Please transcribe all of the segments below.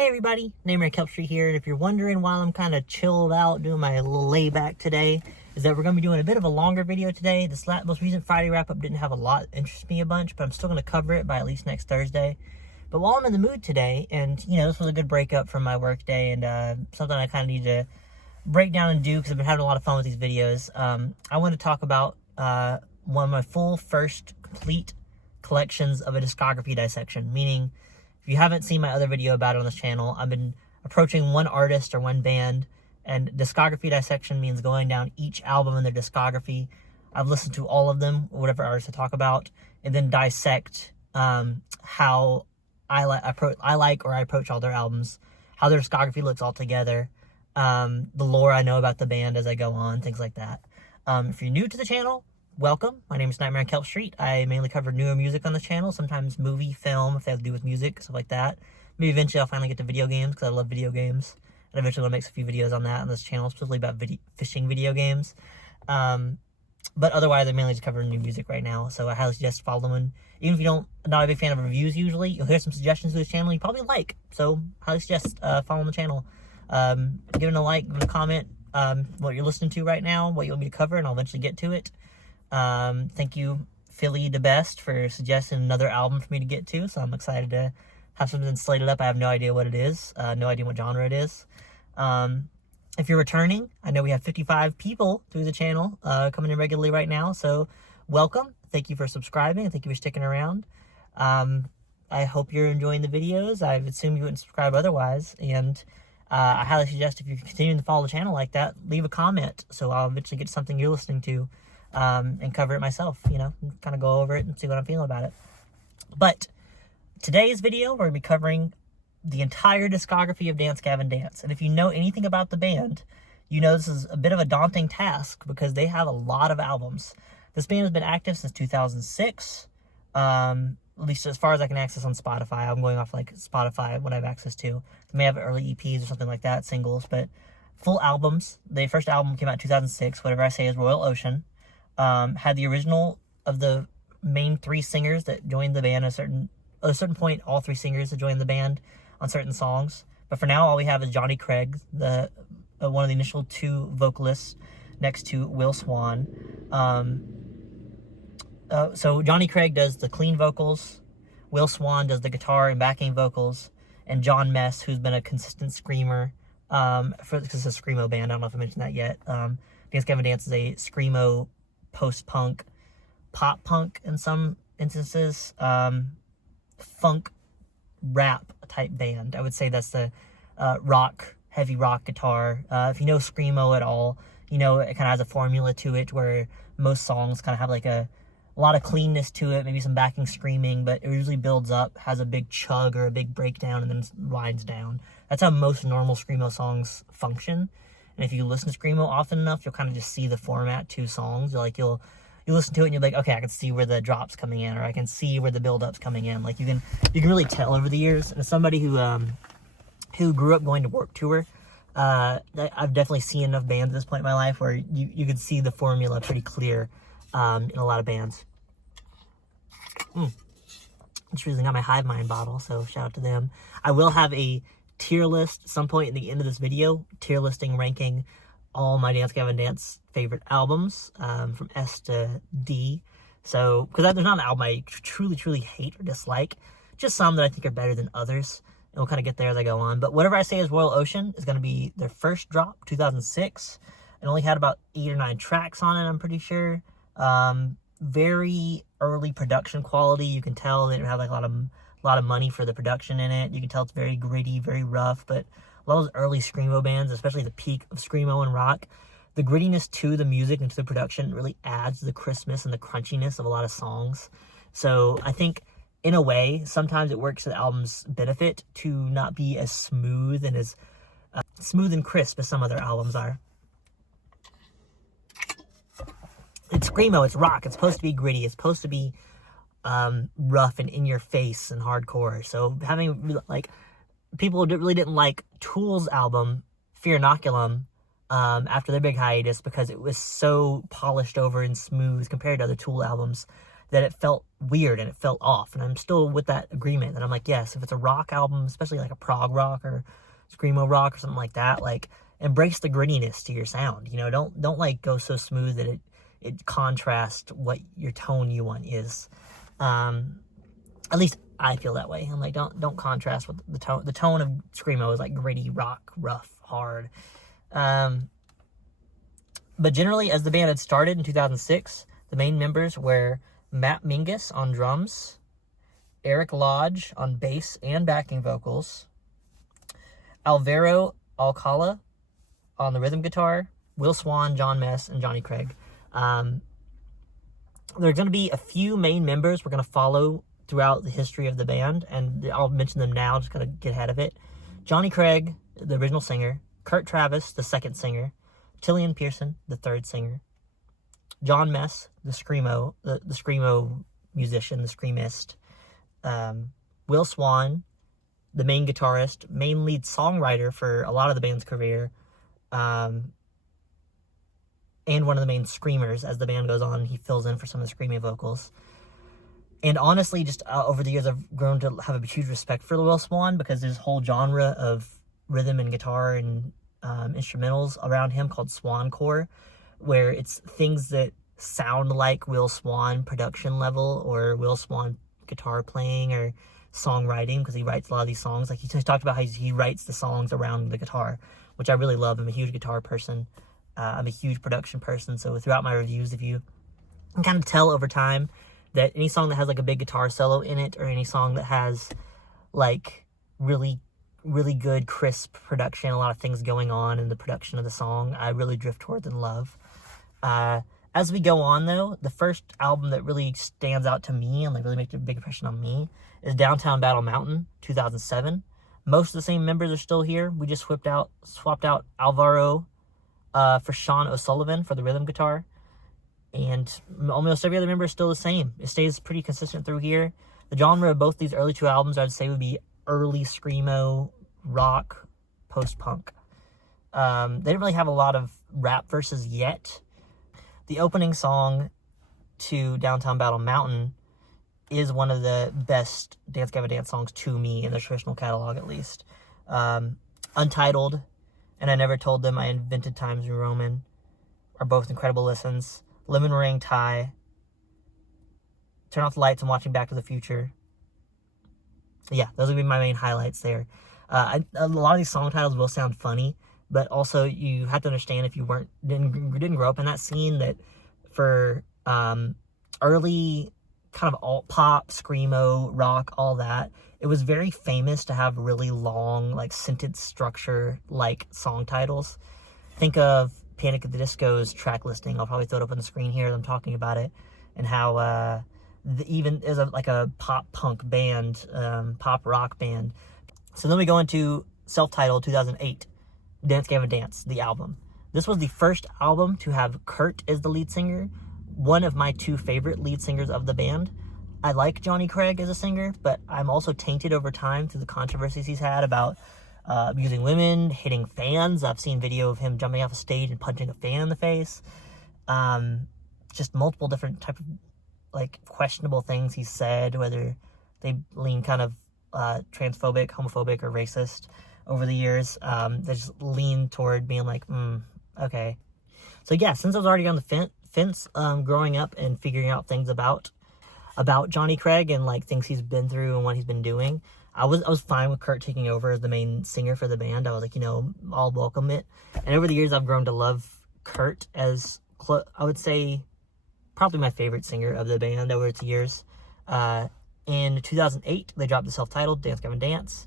Hey everybody, Namer Kelpstreet here, and if you're wondering why I'm kind of chilled out doing my little layback today, is that we're going to be doing a bit of a longer video today. This most recent Friday wrap-up didn't have a lot that interests me a bunch, but I'm still going to cover it by at least next Thursday. But while I'm in the mood today, and this was a good breakup from my work day, and something I kind of need to break down and do because I've been having a lot of fun with these videos, I want to talk about one of my first complete collections of a discography dissection, meaning if you haven't seen my other video about it on this channel, I've been approaching one artist or one band, and discography dissection means going down each album in their discography. I've listened to all of them, whatever artists I talk about, and then dissect how I approach all their albums, how their discography looks all together, the lore I know about the band as I go on, things like that. If you're new to the channel, welcome. My name is Nightmare on Kelp Street. I mainly cover newer music on the channel, sometimes movie, film, if they have to do with music, stuff like that. Maybe eventually I'll finally get to video games, because I love video games. And eventually I'll make a few videos on that on this channel, specifically about fishing video games. But otherwise, I mainly just cover new music right now, so I highly suggest following. Even if you're not a big fan of reviews usually, you'll hear some suggestions to this channel you probably like. So highly suggest following the channel. Giving a like, giving a comment, what you're listening to right now, what you want me to cover, and I'll eventually get to it. Thank you, Philly the Best, for suggesting another album for me to get to, so I'm excited to have something slated up. I have no idea what it is, no idea what genre it is. If you're returning, I know we have 55 people through the channel coming in regularly right now, so welcome. Thank you for subscribing. Thank you for sticking around. I hope you're enjoying the videos. I assume you wouldn't subscribe otherwise, and I highly suggest if you're continuing to follow the channel like that, leave a comment so I'll eventually get something you're listening to and cover it myself, kind of go over it and see what I'm feeling about it. But today's video, we're going to be covering the entire discography of Dance Gavin Dance. And if you know anything about the band, you know this is a bit of a daunting task because they have a lot of albums. This band has been active since 2006, at least as far as I can access on Spotify. I'm going off like Spotify, what I have access to. They may have early EPs or something like that, singles, but full albums. The first album came out in 2006, Whatever I Say Is Royal Ocean. Had the original of the main three singers that joined the band at a certain point, all three singers that joined the band on certain songs. But for now, all we have is Johnny Craig, one of the initial two vocalists, next to Will Swan. So Johnny Craig does the clean vocals, Will Swan does the guitar and backing vocals, and John Mess, who's been a consistent screamer, because it's a screamo band, I don't know if I mentioned that yet. Dance Gavin Dance is a screamo, post-punk, pop-punk in some instances, funk rap type band. I would say that's the heavy rock guitar. If you know screamo at all, it kind of has a formula to it where most songs kind of have like a lot of cleanness to it, maybe some backing screaming, but it usually builds up, has a big chug or a big breakdown, and then winds down. That's how most normal screamo songs function. And if you listen to screamo often enough, you'll kind of just see the format to songs. You'll listen to it and you're like, okay, I can see where the drop's coming in, or I can see where the build-up's coming in. Like you can really tell over the years. And as somebody who grew up going to Warped Tour, I've definitely seen enough bands at this point in my life where you can see the formula pretty clear in a lot of bands. Just using out my Hive Mind bottle, so shout out to them. I will have a tier list at some point at the end of this video, tier listing ranking all my Dance Gavin Dance favorite albums from S to D. So, because there's not an album I truly hate or dislike, just some that I think are better than others, and we'll kind of get there as I go on. But Whatever I Say Is Royal Ocean is going to be their first drop, 2006. It only had about 8 or 9 tracks on it, I'm pretty sure. Very early production quality. You can tell they didn't have like a lot of money for the production in it. You can tell it's very gritty, very rough, but a lot of those early screamo bands, especially the peak of screamo and rock, the grittiness to the music and to the production really adds to the crispness and the crunchiness of a lot of songs. So I think, in a way, sometimes it works to the album's benefit to not be as smooth and as smooth and crisp as some other albums are. It's screamo, it's rock, it's supposed to be gritty, it's supposed to be rough and in your face and hardcore. So having, people really didn't like Tool's album, Fear Inoculum, after their big hiatus because it was so polished over and smooth compared to other Tool albums that it felt weird and it felt off. And I'm still with that agreement that I'm like, yes, if it's a rock album, especially like a prog rock or screamo rock or something like that, like embrace the grittiness to your sound. You know, don't like go so smooth that it contrasts what your tone you want is. At least I feel that way. I'm like, don't contrast with the tone. The tone of screamo is like gritty, rock, rough, hard. But generally, as the band had started in 2006, the main members were Matt Mingus on drums, Eric Lodge on bass and backing vocals, Alvaro Alcala on the rhythm guitar, Will Swan, John Mess, and Johnny Craig. There are going to be a few main members we're going to follow throughout the history of the band, and I'll mention them now, just going to get ahead of it. Johnny Craig, the original singer, Kurt Travis, the second singer, Tillian Pearson, the third singer, John Mess, the screamo musician, the screamist, Will Swan, the main guitarist, main lead songwriter for a lot of the band's career, and one of the main screamers. As the band goes on, he fills in for some of the screaming vocals. And honestly, just over the years, I've grown to have a huge respect for Will Swan, because there's a whole genre of rhythm and guitar and instrumentals around him called Swancore, where it's things that sound like Will Swan production level or Will Swan guitar playing or songwriting, because he writes a lot of these songs. Like he talked about how he writes the songs around the guitar, which I really love. I'm a huge guitar person. I'm a huge production person. So throughout my reviews, if you can kind of tell over time that any song that has like a big guitar solo in it, or any song that has like really, really good, crisp production, a lot of things going on in the production of the song, I really drift towards and love. As we go on, though, the first album that really stands out to me and like really makes a big impression on me is Downtown Battle Mountain, 2007. Most of the same members are still here. We just swapped out Alvaro for Sean O'Sullivan for the rhythm guitar. And almost every other member is still the same. It stays pretty consistent through here. The genre of both these early two albums, I'd say, would be early screamo, rock, post-punk. They didn't really have a lot of rap verses yet. The opening song to Downtown Battle Mountain is one of the best Dance Gavin Dance songs to me in the traditional catalog, at least. Untitled and I Never Told Them I Invented Times New Roman are both incredible listens. Lemon Meringue Tie, Turn Off the Lights, and Watching Back to the Future. Yeah, those would be my main highlights there. A lot of these song titles will sound funny, but also you have to understand, if you didn't grow up in that scene, that for early kind of alt pop, screamo, rock, all that, it was very famous to have really long, like sentence structure like song titles. Think of Panic at the Disco's track listing. I'll probably throw it up on the screen here as I'm talking about it, and how even as a pop punk band, pop rock band. So then we go into self-titled 2008, Dance Gavin Dance, the album. This was the first album to have Kurt as the lead singer, one of my two favorite lead singers of the band. I like Johnny Craig as a singer, but I'm also tainted over time through the controversies he's had about abusing women, hitting fans. I've seen video of him jumping off a stage and punching a fan in the face. Just multiple different type of like questionable things he said, whether they lean kind of transphobic, homophobic, or racist over the years. They just lean toward being like, okay. So yeah, since I was already on the fence growing up and figuring out things about Johnny Craig and like things he's been through and what he's been doing, I was fine with Kurt taking over as the main singer for the band. I was like, I'll welcome it. And over the years, I've grown to love Kurt as, I would say, probably my favorite singer of the band over the years. In 2008, they dropped the self-titled Dance Gavin Dance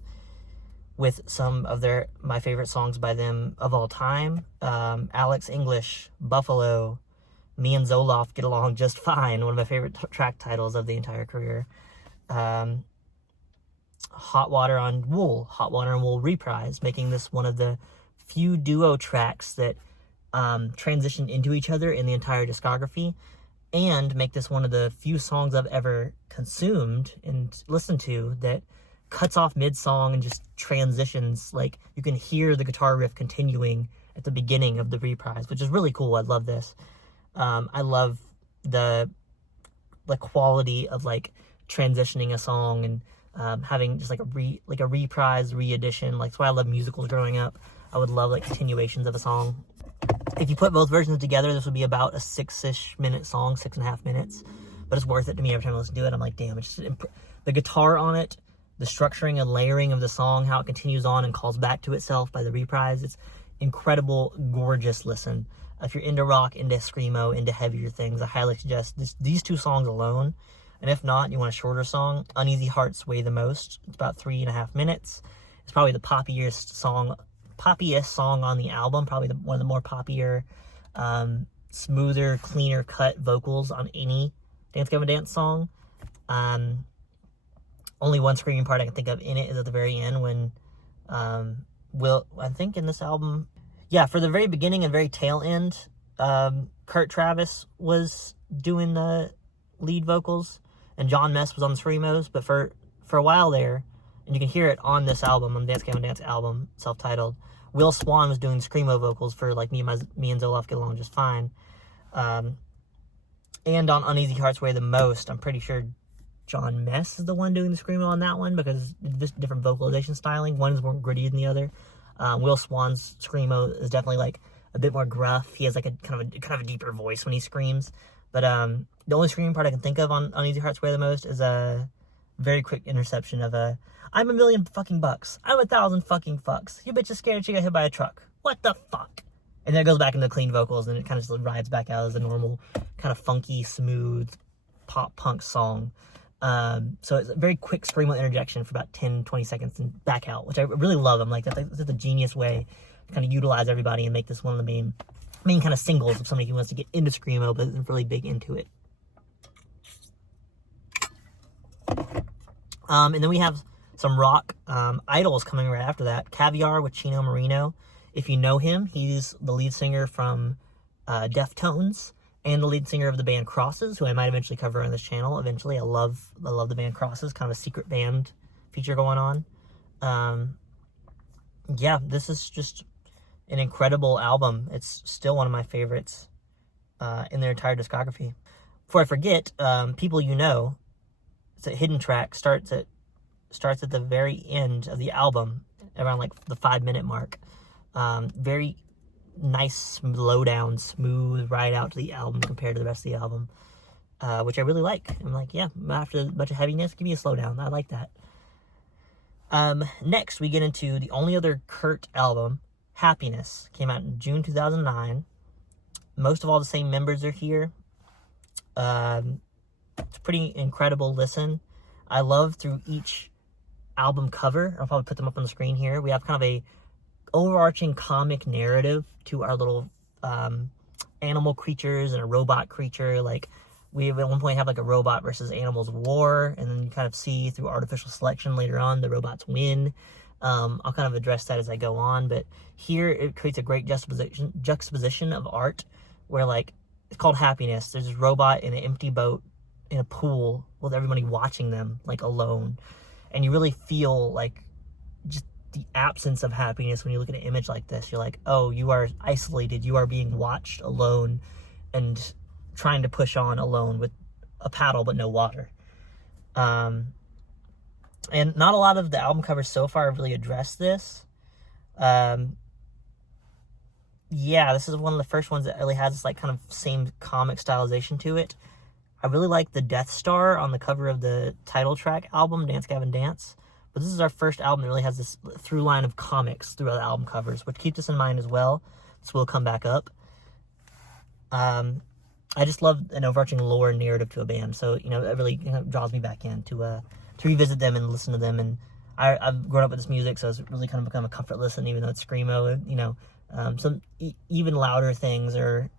with some of my favorite songs by them of all time. Alex English, Buffalo, Me and Zoloft Get Along Just Fine, one of my favorite track titles of the entire career. Hot Water and Wool Reprise, making this one of the few duo tracks that transition into each other in the entire discography, and make this one of the few songs I've ever consumed and listened to that cuts off mid-song and just transitions. Like, you can hear the guitar riff continuing at the beginning of the reprise, which is really cool. I love this. I love the the quality of like transitioning a song and having just like a reprise, re-edition. Like, that's why I love musicals growing up. I would love like continuations of a song. If you put both versions together, this would be about a 6-ish minute song, 6.5 minutes. But it's worth it to me every time I listen to it. I'm like, damn, it's just the guitar on it, the structuring and layering of the song, how it continues on and calls back to itself by the reprise. It's incredible, gorgeous listen. If you're into rock, into screamo, into heavier things, I highly suggest these 2 songs alone. And if not, you want a shorter song, Uneasy Hearts Weigh the Most. It's about 3.5 minutes. It's probably the poppiest song on the album. Probably one of the more poppier, smoother, cleaner cut vocals on any Dance Gavin Dance song. Only one screaming part I can think of in it is at the very end when I think in this album, yeah, for the very beginning and very tail end, Kurt Travis was doing the lead vocals and John Mess was on the screamos. But for a while there, and you can hear it on this album, on the Dance Gavin Dance album, self-titled, Will Swan was doing screamo vocals for like me and Zoloff Get Along Just Fine. And on Uneasy Hearts Weigh the Most, I'm pretty sure John Mess is the one doing the screamo on that one, because it's different vocalization styling. One is more gritty than the other. Will Swan's screamo is definitely like a bit more gruff. He has like a kind of a deeper voice when he screams. But the only screaming part I can think of on Uneasy Hearts Weigh the Most is a very quick interception of I'm $1 million fucking bucks. I'm 1,000 fucking fucks. You bitch is scared she got hit by a truck. What the fuck? And then it goes back into clean vocals, and it kind of just rides back out as a normal kind of funky, smooth pop punk song. So it's a very quick screamo interjection for about 10-20 seconds and back out, which I really love. I'm like, that's a genius way to kind of utilize everybody and make this one of the main kind of singles of somebody who wants to get into screamo but isn't really big into it. And then we have some rock idols coming right after that. Caviar with Chino Marino. If you know him, he's the lead singer from Deftones and the lead singer of the band Crosses, who I might eventually cover on this channel. Eventually, I love the band Crosses, kind of a secret band feature going on. Yeah, this is just an incredible album. It's still one of my favorites in their entire discography. Before I forget, People You Know, it's a hidden track, starts at the very end of the album, around like the 5-minute mark. Very nice, slow down, smooth ride out to the album compared to the rest of the album, which I really like. I'm like, yeah, after a bunch of heaviness, give me a slow down. I like that. Next, we get into the only other Kurt album, Happiness. Came out in June 2009. Most of all the same members are here. It's a pretty incredible listen. I love through each album cover. I'll probably put them up on the screen here. We have kind of a overarching comic narrative to our little animal creatures and a robot creature. Like, we at one point have like a robot versus animals war, and then you kind of see through artificial selection later on the robots win. I'll kind of address that as I go on, but here it creates a great juxtaposition of art where, like, it's called Happiness. There's this robot in an empty boat in a pool with everybody watching them, like, alone. And you really feel like just the absence of happiness when you look at an image like this. You're like, oh, you are isolated. You are being watched alone and trying to push on alone with a paddle but no water. And not a lot of the album covers so far have really addressed this. Yeah, this is one of the first ones that really has this like kind of same comic stylization to it. I really like the Death Star on the cover of the title track album, Dance Gavin Dance. But this is our first album that really has this through line of comics throughout the album covers, which keep this in mind as well. This will come back up. I just love an overarching lore and narrative to a band. So, you know, it really draws me back in to revisit them and listen to them. And I've grown up with this music, so it's really kind of become a comfort listen, even though it's screamo. You know, some even louder things or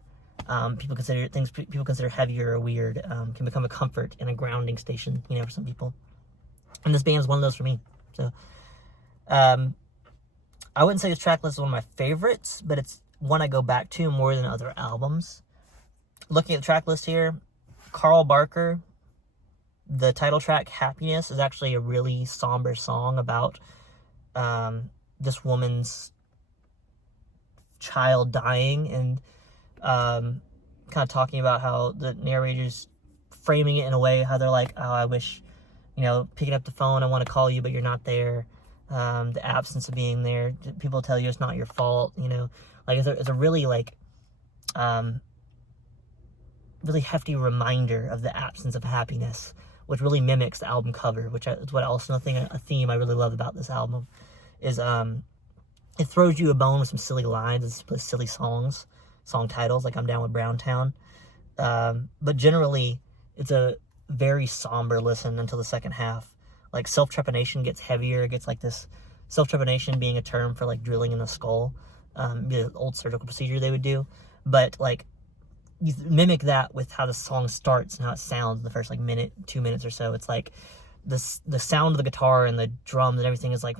people consider heavier or weird can become a comfort and a grounding station, you know, for some people. And this band is one of those for me. So, I wouldn't say this track list is one of my favorites, but it's one I go back to more than other albums. Looking at the track list here, Carl Barker, the title track, Happiness, is actually a really somber song about this woman's child dying and kind of talking about how the narrator's framing it in a way how they're like, oh, I wish, you know, picking up the phone, I want to call you, but you're not there. The absence of being there, people tell you it's not your fault, you know, like it's a really like, really hefty reminder of the absence of happiness, which really mimics the album cover, which is what also a theme I really love about this album is, it throws you a bone with some silly lines and silly songs, song titles, like I'm Down with Browntown. But generally, it's a very somber listen until the second half. Like, self-trepanation gets heavier. It gets like this, self-trepanation being a term for like drilling in the skull, the old surgical procedure they would do. But like, you mimic that with how the song starts and how it sounds in the first like minute, 2 minutes or so. It's like the sound of the guitar and the drums and everything is like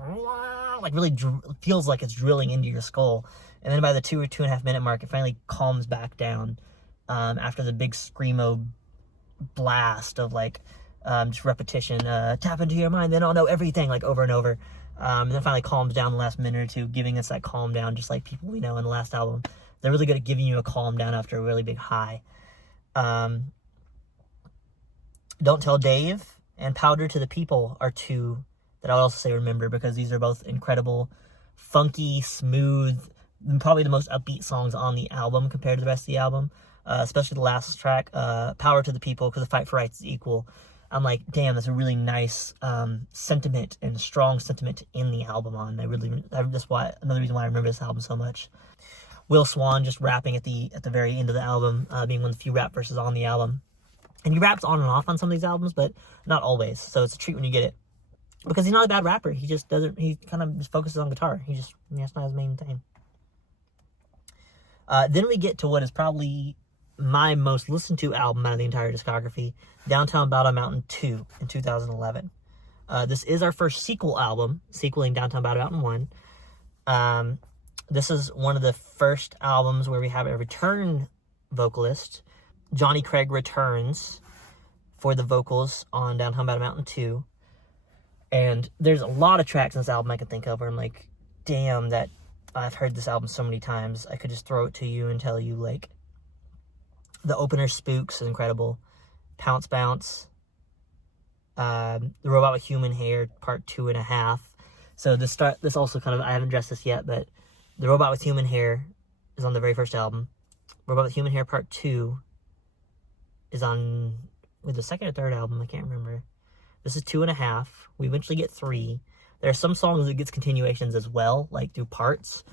really feels like it's drilling into your skull. And then by the 2 or 2.5 minute mark, it finally calms back down, after the big screamo blast of like, just repetition, tap into your mind, then I'll know everything, like over and over. And then finally calms down the last minute or two, giving us that calm down, just like people we know in the last album. They're really good at giving you a calm down after a really big high. Don't Tell Dave and Powder to the People are two that I would also say remember, because these are both incredible, funky, smooth, probably the most upbeat songs on the album compared to the rest of the album. Especially the last track, Power to the People, because the fight for rights is equal. I'm like, damn, that's a really nice sentiment and strong sentiment in the album on. That's why, another reason why I remember this album so much. Will Swan just rapping at the very end of the album, being one of the few rap verses on the album. And he raps on and off on some of these albums, but not always. So it's a treat when you get it. Because he's not a bad rapper. He just doesn't, he kind of just focuses on guitar. That's not his main thing. Then we get to what is probably my most listened to album out of the entire discography, Downtown Battle Mountain 2 in 2011. This is our first sequel album, sequeling Downtown Battle Mountain 1. This is one of the first albums where we have a return vocalist. Johnny Craig returns for the vocals on Downtown Battle Mountain 2. And there's a lot of tracks in this album I can think of where I'm like, damn, that I've heard this album so many times. I could just throw it to you and tell you, like, the opener, Spooks, is incredible. Pounce Bounce. The Robot with Human Hair, part 2.5. So this also kind of, I haven't addressed this yet, but the Robot with Human Hair is on the very first album. Robot with Human Hair part 2 is on, with the second or third album, I can't remember. This is 2.5. We eventually get 3. There are some songs that gets continuations as well, like through parts.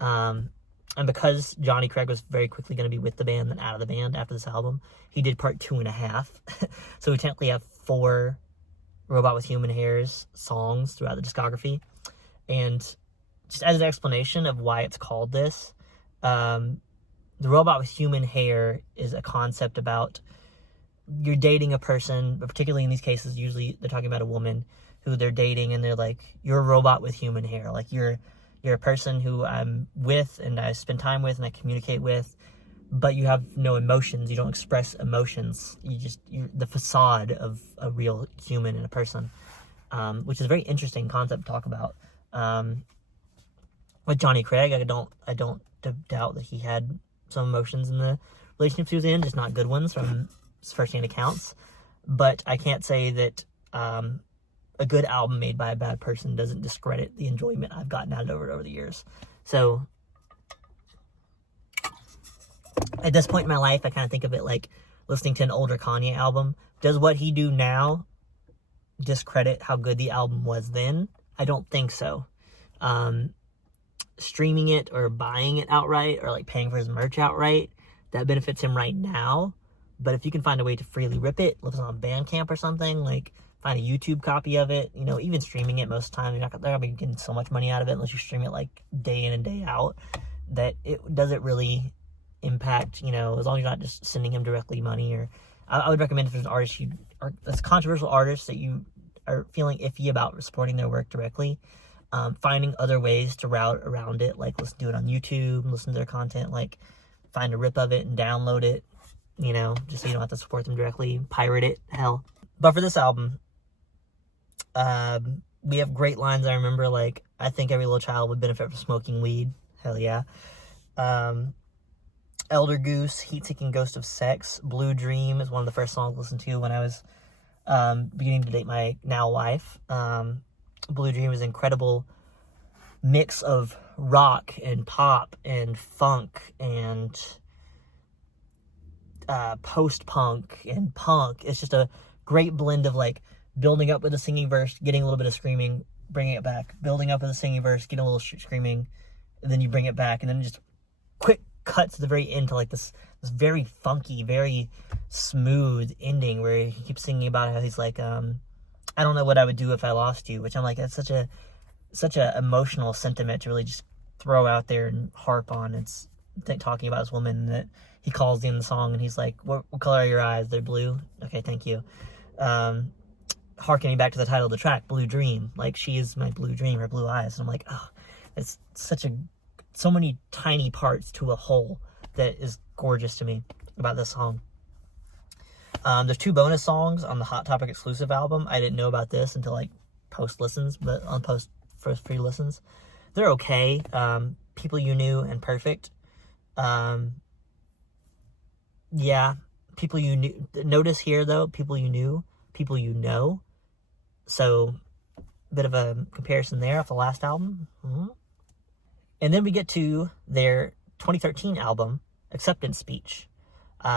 And because Johnny Craig was very quickly going to be with the band and out of the band after this album, he did part 2.5. So we technically have 4 Robot with Human Hairs songs throughout the discography. And just as an explanation of why it's called this, the Robot with Human Hair is a concept about you're dating a person, but particularly in these cases, usually they're talking about a woman who they're dating, and they're like, you're a robot with human hair. Like, you're a person who I'm with and I spend time with and I communicate with, but you have no emotions. You don't express emotions. You're the facade of a real human and a person, which is a very interesting concept to talk about. With Johnny Craig, I don't doubt that he had some emotions in the relationships he was in, just not good ones from first-hand accounts. But I can't say that a good album made by a bad person doesn't discredit the enjoyment I've gotten out of it over the years. So at this point in my life, I kind of think of it like listening to an older Kanye album. Does what he do now discredit how good the album was then? I don't think so. Streaming it or buying it outright, or like paying for his merch outright, that benefits him right now. But if you can find a way to freely rip it, listen on Bandcamp or something, like find a YouTube copy of it, even streaming it, most of the time, they're not going to be getting so much money out of it unless you stream it like day in and day out, that it doesn't really impact, as long as you're not just sending him directly money. Or I would recommend, if there's an artist, that's a controversial artist that you are feeling iffy about supporting their work directly, finding other ways to route around it, like let's do it on YouTube, listen to their content, like find a rip of it and download it, just so you don't have to support them directly, pirate it, hell. But for this album, we have great lines. I remember, like, I think every little child would benefit from smoking weed. Hell yeah. Elder Goose, Heat Seeking Ghost of Sex, Blue Dream is one of the first songs I listened to when I was beginning to date my now wife. Blue Dream is an incredible mix of rock and pop and funk and post-punk and punk. It's just a great blend of like building up with a singing verse, getting a little bit of screaming, bringing it back, building up with a singing verse, getting a little screaming, and then you bring it back, and then just quick cuts at the very end to like this very funky, very smooth ending where he keeps singing about how he's like, I don't know what I would do if I lost you, which I'm like, that's such a emotional sentiment to really just throw out there and harp on. It's talking about this woman that he calls in the song, and he's like, what color are your eyes? They're blue? Okay, thank you. Harkening back to the title of the track, Blue Dream. Like, she is my blue dream, her blue eyes. And I'm like, oh, it's so many tiny parts to a whole that is gorgeous to me about this song. There's 2 bonus songs on the Hot Topic exclusive album. I didn't know about this until like post listens, but on post first free listens, they're okay. People You Knew and Perfect. Yeah, People You Knew. Notice here though, People You Knew, People You Know. So a bit of a comparison there off the last album. And then we get to their 2013 album, Acceptance Speech.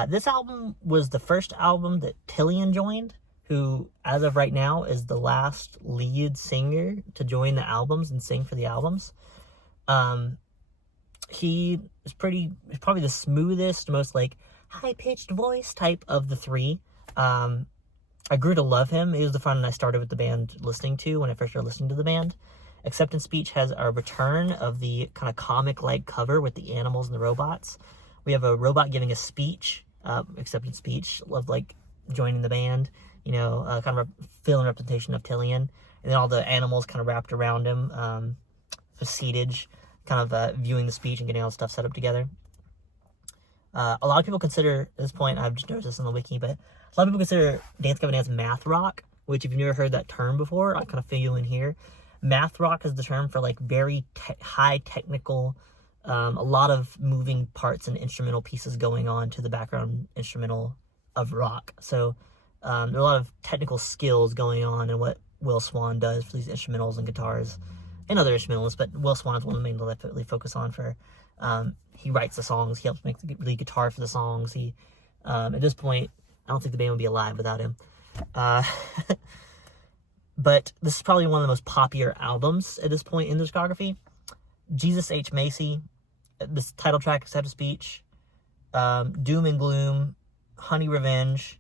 This album was the first album that Tillian joined, who, as of right now, is the last lead singer to join the albums and sing for the albums. He is probably the smoothest, most like high-pitched voice type of the 3. I grew to love him. He was the friend I started with the band listening to when I first started listening to the band. Acceptance Speech has a return of the kind of comic-like cover with the animals and the robots. We have a robot giving a speech, Acceptance Speech, of like joining the band, you know, kind of a film representation of Tillian. And then all the animals kind of wrapped around him, for seatage, kind of viewing the speech and getting all the stuff set up together. A lot of people consider, at this point, I've just noticed this on the wiki, but a lot of people consider Dance Gavin Dance math rock, which if you've never heard that term before, I kind of fill you in here. Math rock is the term for like very high technical, a lot of moving parts and instrumental pieces going on to the background instrumental of rock. So there are a lot of technical skills going on in what Will Swan does for these instrumentals and guitars and other instrumentalists, but Will Swan is one of the main that I really focus on for. He writes the songs, he helps make the lead guitar for the songs. He, at this point, I don't think the band would be alive without him. But this is probably one of the most popular albums at this point in the discography. Jesus H. Macy, this title track, Acceptance Speech, Doom and Gloom, Honey Revenge,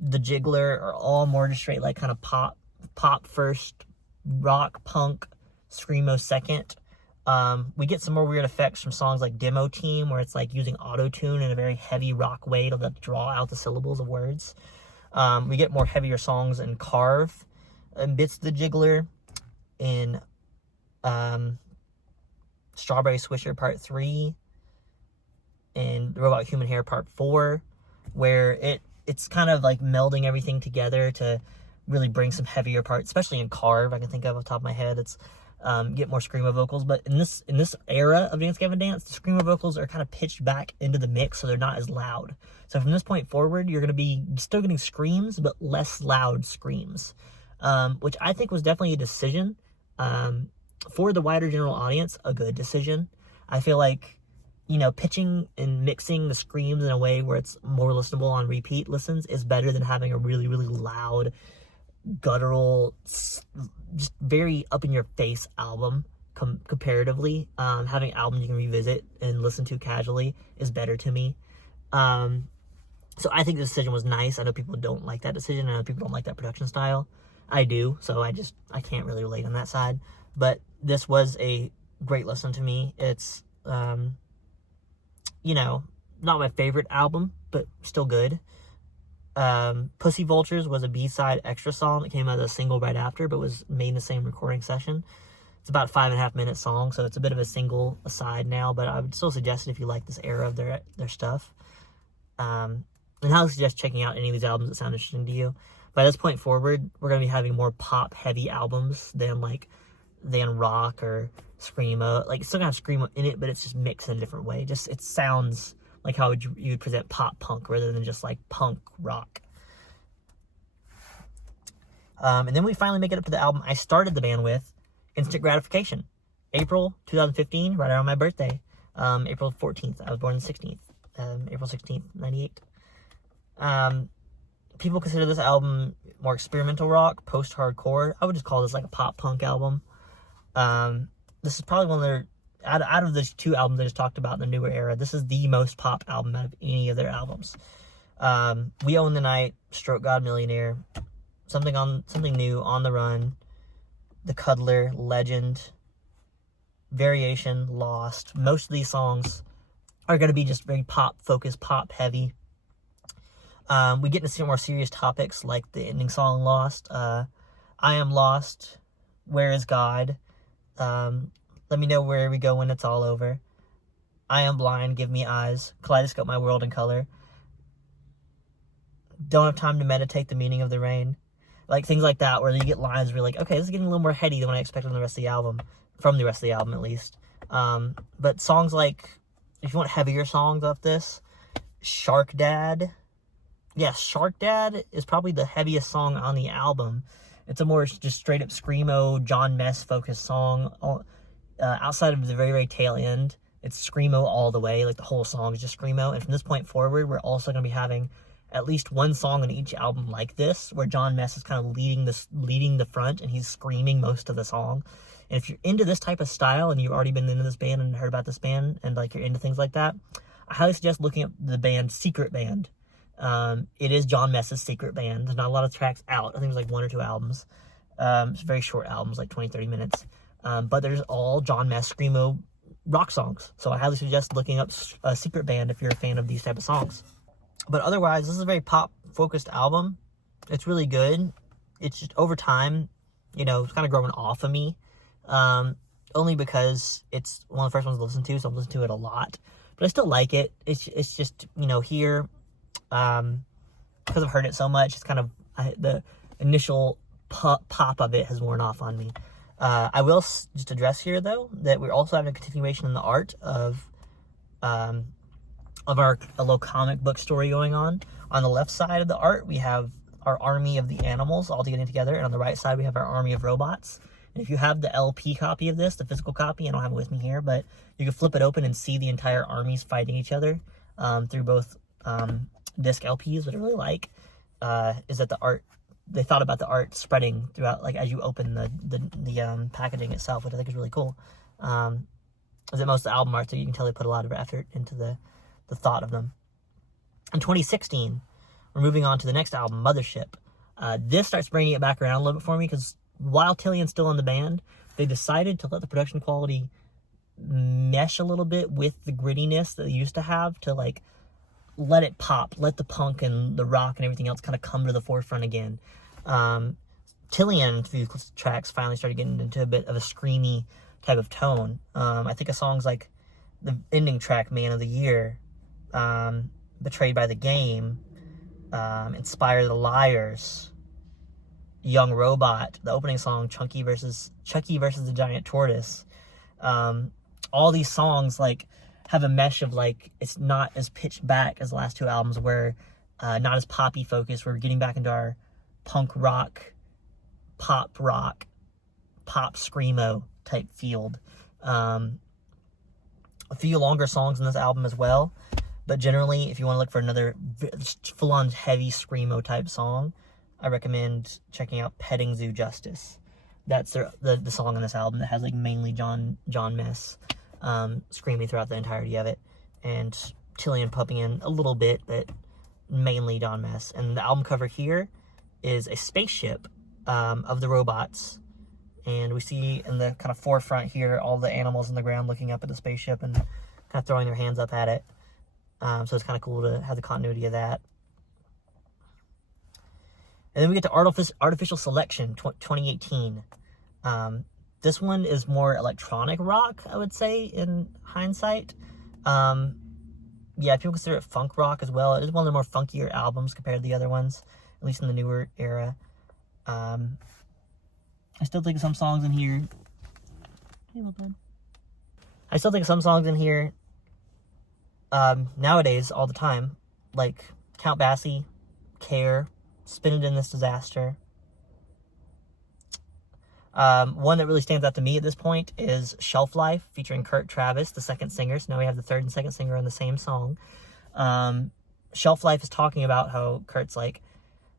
The Jiggler are all more just straight like kind of pop first, rock, punk, screamo second. We get some more weird effects from songs like Demo Team, where it's like using auto-tune in a very heavy rock way to draw out the syllables of words. We get more heavier songs in Carve, and Bits of the Jiggler, in Strawberry Swisher Part 3, and Robot Human Hair Part 4, where it's kind of like melding everything together to really bring some heavier parts, especially in Carve, I can think of off the top of my head. It's get more screamo vocals, but in this era of Dance Gavin Dance, the screamo vocals are kind of pitched back into the mix, so they're not as loud. So from this point forward, you're going to be still getting screams, but less loud screams, which I think was definitely a decision. For the wider general audience, a good decision. I feel like, you know, pitching and mixing the screams in a way where it's more listenable on repeat listens is better than having a really, really loud, guttural, just very up-in-your-face album comparatively. Having an album you can revisit and listen to casually is better to me. So I think the decision was nice. I know people don't like that decision. I know people don't like that production style. I do, so I can't really relate on that side. But this was a great listen to me. It's, you know, not my favorite album, but still good. Pussy Vultures was a B-side extra song that came out as a single right after, but was made in the same recording session. It's about a 5.5 minute song, so it's a bit of a single aside now, but I would still suggest it if you like this era of their stuff. And I would suggest checking out any of these albums that sound interesting to you. By this point forward, we're going to be having more pop-heavy albums than rock or screamo. Like, it's still going to have screamo in it, but it's just mixed in a different way. Just, it sounds like how you would present pop punk rather than just like punk rock. And then we finally make it up to the album I started the band with, Instant Gratification. April 2015, right around my birthday. April 14th. I was born the 16th. April 16th, 98. People consider this album more experimental rock, post-hardcore. I would just call this like a pop punk album. This is probably one of their, out of the two albums I just talked about in the newer era, this is the most pop album out of any of their albums. We Own the Night, Stroke God Millionaire, Something New, On the Run, The Cuddler, Legend, Variation, Lost. Most of these songs are going to be just very pop focused, pop heavy. We get into some more serious topics like the ending song Lost, I Am Lost, Where is God, Let Me Know Where We Go When It's All Over, I Am Blind, Give Me Eyes, Kaleidoscope My World in Color, Don't Have Time to Meditate, The Meaning of the Rain. Like things like that, where you get lines where you're like, okay, this is getting a little more heady than what I expected from the rest of the album, at least. But songs like, if you want heavier songs off this, Shark Dad. Yeah, Shark Dad is probably the heaviest song on the album. It's a more just straight up screamo, John Mess focused song. Outside of the very, very tail end, it's screamo all the way. Like the whole song is just screamo. And from this point forward, we're also going to be having at least one song on each album like this, where John Mess is kind of leading the front, and he's screaming most of the song. And if you're into this type of style, and you've already been into this band and heard about this band, and like you're into things like that, I highly suggest looking up the band Secret Band. It is John Mess's secret band. There's not a lot of tracks out. I think there's like 1 or 2 albums. It's very short albums, like 20, 30 minutes. But there's all John Mess screamo rock songs. So I highly suggest looking up Secret Band if you're a fan of these type of songs. But otherwise, this is a very pop-focused album. It's really good. It's just over time, it's kind of growing off of me. Only because it's one of the first ones to listen to, so I'm listening to it a lot. But I still like it. It's just, here, because I've heard it so much, it's kind of, the initial pop of it has worn off on me. I will just address here, though, that we're also having a continuation in the art of a little comic book story going on. On the left side of the art, we have our army of the animals all getting together, and on the right side, we have our army of robots. And if you have the LP copy of this, the physical copy, I don't have it with me here, but you can flip it open and see the entire armies fighting each other through both disc LPs. What I really like is that the art, they thought about the art spreading throughout, like as you open the packaging itself, which I think is really cool. Is that most of the album art, so you can tell they put a lot of effort into the thought of them. In 2016, we're moving on to the next album, Mothership. This starts bringing it back around a little bit for me, because while Tilian's still in the band, they decided to let the production quality mesh a little bit with the grittiness that they used to have, to like let it pop, let the punk and the rock and everything else kind of come to the forefront again. Tilian, a few tracks, finally started getting into a bit of a screamy type of tone. I think of songs like the ending track, Man of the Year, Betrayed by the Game, Inspire the Liars, Young Robot, the opening song, Chucky versus the Giant Tortoise. All these songs like have a mesh of like, it's not as pitched back as the last 2 albums, where not as poppy focused. We're getting back into our punk rock, pop screamo type field. A few longer songs in this album as well, but generally, if you want to look for another full-on heavy screamo type song, I recommend checking out Petting Zoo Justice. That's the song on this album that has like mainly John Mess screaming throughout the entirety of it, and Tilian pumping in a little bit, but mainly John Mess. And the album cover here is a spaceship of the robots, and we see in the kind of forefront here all the animals on the ground looking up at the spaceship and kind of throwing their hands up at it. So it's kind of cool to have the continuity of that. And then we get to Artificial Selection 2018. This one is more electronic rock, I would say, in hindsight. Yeah, people consider it funk rock as well. It is one of the more funkier albums compared to the other ones, at least in the newer era. I still think of some songs in here. I still think of some songs in here nowadays all the time, like Count Basie, Care, Spin It in This Disaster. One that really stands out to me at this point is Shelf Life, featuring Kurt Travis, the second singer. So now we have the third and second singer on the same song. Shelf Life is talking about how Kurt's like,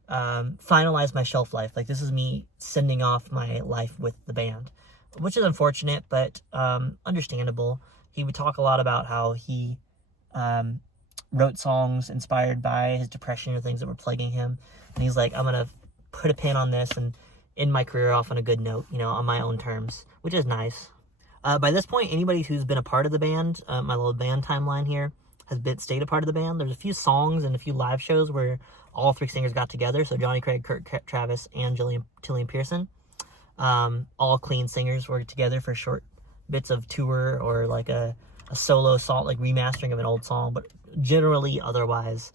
finalize my shelf life. Like, this is me sending off my life with the band, which is unfortunate, but understandable. He would talk a lot about how he wrote songs inspired by his depression or things that were plaguing him. And he's like, I'm going to put a pin on this and end my career off on a good note, you know, on my own terms, which is nice. By this point, anybody who's been a part of the band, my little band timeline here, has stayed a part of the band. There's a few songs and a few live shows where all three singers got together. So Johnny Craig, Kurt Travis, and Tillian Pearson. All clean singers were together for short bits of tour or like a solo song, like remastering of an old song. But generally, otherwise,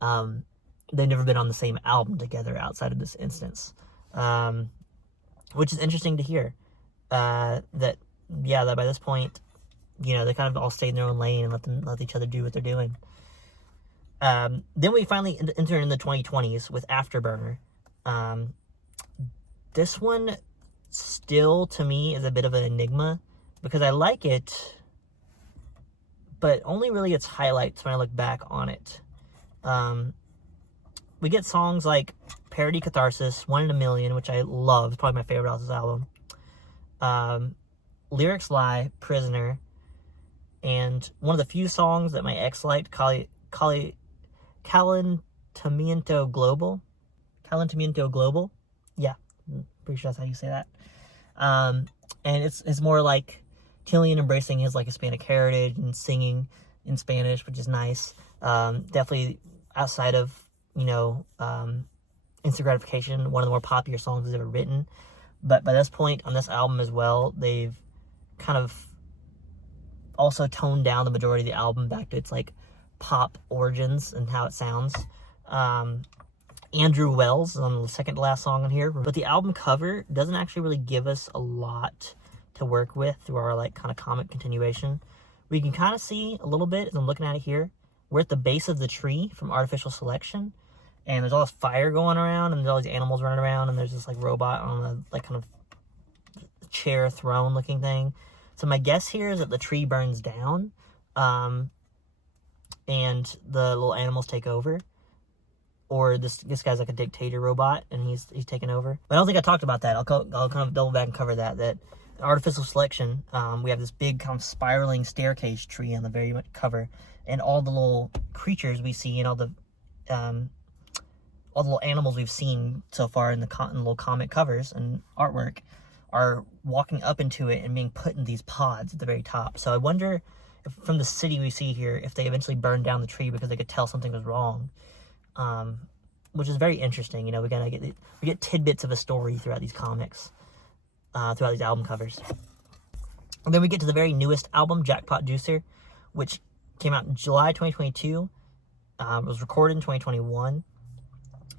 they've never been on the same album together outside of this instance. Which is interesting to hear. That by this point, you know, they kind of all stayed in their own lane and let each other do what they're doing. Then we finally enter in the 2020s with Afterburner. This one still, to me, is a bit of an enigma because I like it, but only really its highlights when I look back on it. We get songs like Parody Catharsis, One in a Million, which I love. It's probably my favorite off this album. Lyrics Lie, Prisoner, and one of the few songs that my ex liked, Calentamiento Global. Calentamiento Global. Yeah, I'm pretty sure that's how you say that. And it's more like Tillian embracing his like Hispanic heritage and singing in Spanish, which is nice. Definitely outside of, you know, Instant Gratification, one of the more popular songs he's ever written. But by this point on this album as well, they've kind of also toned down the majority of the album back to its like pop origins and how it sounds. Andrew Wells is on the second to last song on here, but the album cover doesn't actually really give us a lot to work with through our like kind of comic continuation. We can kind of see a little bit as I'm looking at it here. We're at the base of the tree from Artificial Selection, and there's all this fire going around, and there's all these animals running around, and there's this like robot on a like kind of chair throne looking thing. So my guess here is that the tree burns down, and the little animals take over, or this guy's like a dictator robot, and he's taken over. But I don't think I talked about that. I'll kind of double back and cover that. That Artificial Selection, we have this big kind of spiraling staircase tree on the very cover, and all the little creatures we see and all the little animals we've seen so far in the little comic covers and artwork are walking up into it and being put in these pods at the very top. So I wonder if from the city we see here, if they eventually burned down the tree because they could tell something was wrong, which is very interesting. You know, we get tidbits of a story throughout these comics, throughout these album covers. And then we get to the very newest album, Jackpot Juicer, which came out in July 2022. It was recorded in 2021.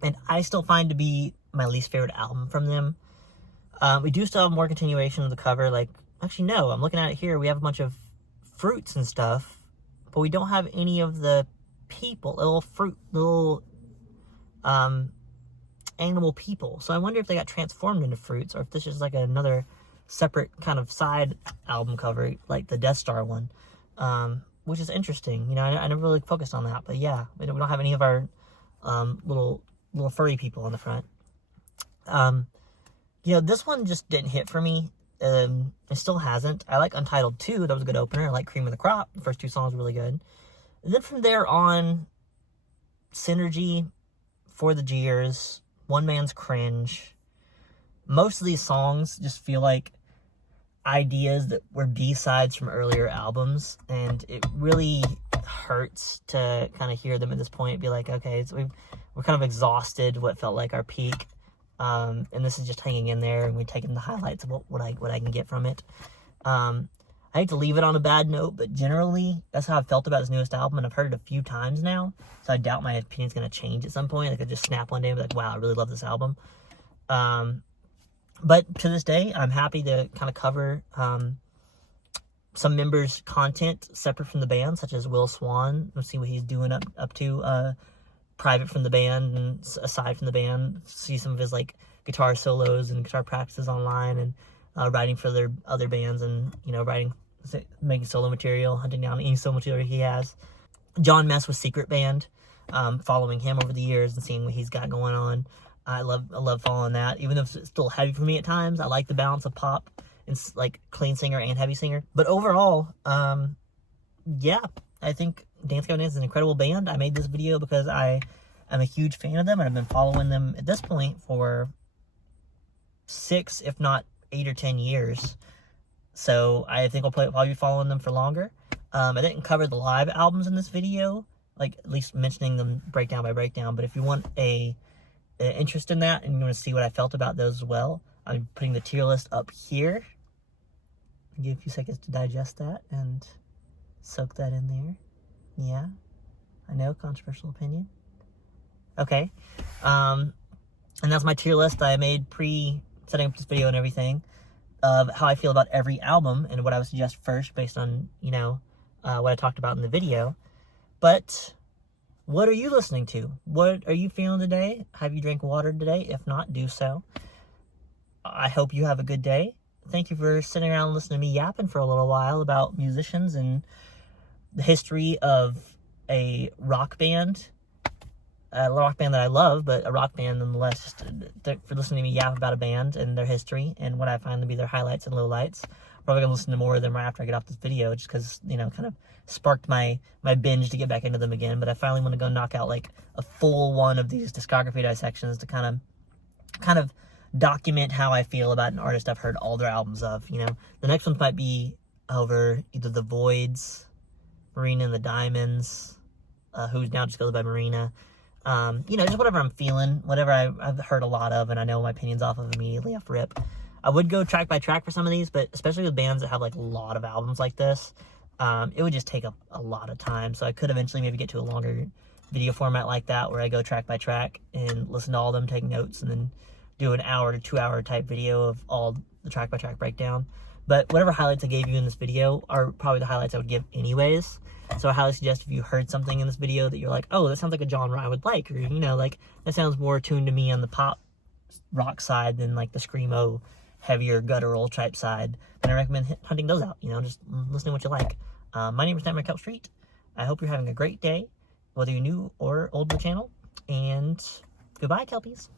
And I still find to be my least favorite album from them. We do still have more continuation of the cover. Like, actually, no, I'm looking at it here. We have a bunch of fruits and stuff, but we don't have any of the people, little animal people. So I wonder if they got transformed into fruits, or if this is like another separate kind of side album cover, like the Death Star one, which is interesting. You know, I never really focused on that, but yeah, we don't have any of our little furry people on the front. You know, this one just didn't hit for me. It still hasn't. I like Untitled 2. That was a good opener. I like Cream of the Crop. The first two songs were really good. And then from there on, Synergy, For the Jeers, One Man's Cringe. Most of these songs just feel like ideas that were B-sides from earlier albums. And it really hurts to kind of hear them at this point. Be like, okay, so we're kind of exhausted what felt like our peak. And this is just hanging in there, and we're taking the highlights of what I can get from it. I hate to leave it on a bad note, but generally, that's how I've felt about this newest album, and I've heard it a few times now, so I doubt my opinion's going to change at some point. I could just snap one day and be like, wow, I really love this album. But to this day, I'm happy to kind of cover some members' content separate from the band, such as Will Swan. We'll see what he's doing up to private from the band and aside from the band. See some of his like guitar solos and guitar practices online, and writing for their other bands, and making solo material, hunting down any solo material he has. John Mess with Secret Band, following him over the years and seeing what he's got going on. I love following that, even if it's still heavy for me at times. I like the balance of pop and like clean singer and heavy singer. But overall, yeah, I think Dance Gavin is an incredible band. I made this video because I am a huge fan of them, and I've been following them at this point for 6, if not 8 or 10 years. So I think I'll probably be following them for longer. I didn't cover the live albums in this video, like at least mentioning them breakdown by breakdown. But if you want a interest in that and you want to see what I felt about those as well, I'm putting the tier list up here. I'll give a few seconds to digest that and soak that in there. Yeah, I know, controversial opinion. Okay, and that's my tier list I made pre-setting up this video and everything, of how I feel about every album and what I would suggest first based on, what I talked about in the video. But what are you listening to? What are you feeling today? Have you drank water today? If not, do so. I hope you have a good day. Thank you for sitting around and listening to me yapping for a little while about musicians and the history of a rock band. A rock band that I love, but a rock band nonetheless, just for listening to me yap about a band and their history and what I find to be their highlights and lowlights. Probably gonna listen to more of them right after I get off this video, just because, kind of sparked my binge to get back into them again. But I finally want to go knock out like a full one of these discography dissections to kind of document how I feel about an artist I've heard all their albums of. The next ones might be over either The Voids, Marina and the Diamonds, who's now just goes by Marina. Just whatever I'm feeling, whatever I've heard a lot of and I know my opinions off of immediately off rip. I would go track by track for some of these, but especially with bands that have like a lot of albums like this, it would just take a lot of time. So I could eventually maybe get to a longer video format like that, where I go track by track and listen to all of them, take notes, and then do an hour to 2 hour type video of all the track by track breakdown. But whatever highlights I gave you in this video are probably the highlights I would give anyways. So I highly suggest, if you heard something in this video that you're like, oh, that sounds like a genre I would like, or, that sounds more tuned to me on the pop rock side than like the screamo, heavier guttural type side, then I recommend hunting those out, just listening to what you like. My name is Nightmare Kelp Street. I hope you're having a great day, whether you're new or old to the channel, and goodbye, Kelpies.